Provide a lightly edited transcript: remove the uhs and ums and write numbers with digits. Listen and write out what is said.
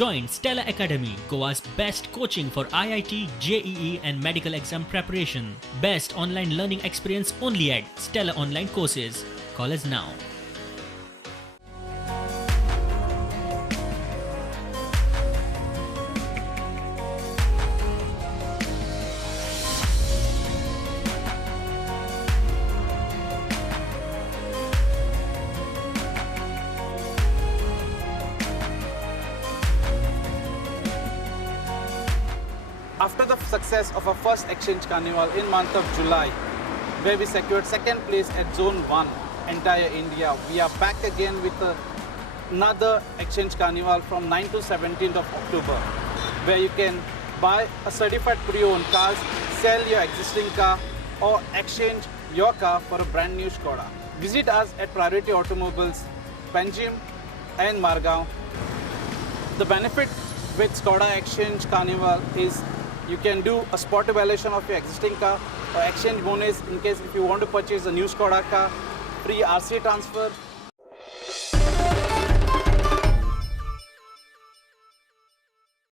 Join Stella Academy, Goa's best coaching for IIT, JEE and medical exam preparation. Best online learning experience only at Stella Online Courses. Call us now. After the success of our first Exchange Carnival in month of July, where we secured second place at Zone 1, entire India, we are back again with another Exchange Carnival from 9th to 17th of October, where you can buy a certified pre-owned cars, sell your existing car or exchange your car for a brand new Skoda. Visit us at Priority Automobiles, Panjim and Margao. The benefit with Skoda Exchange Carnival is you can do a spot evaluation of your existing car or exchange bonus in case if you want to purchase a new Skoda car, free RC transfer,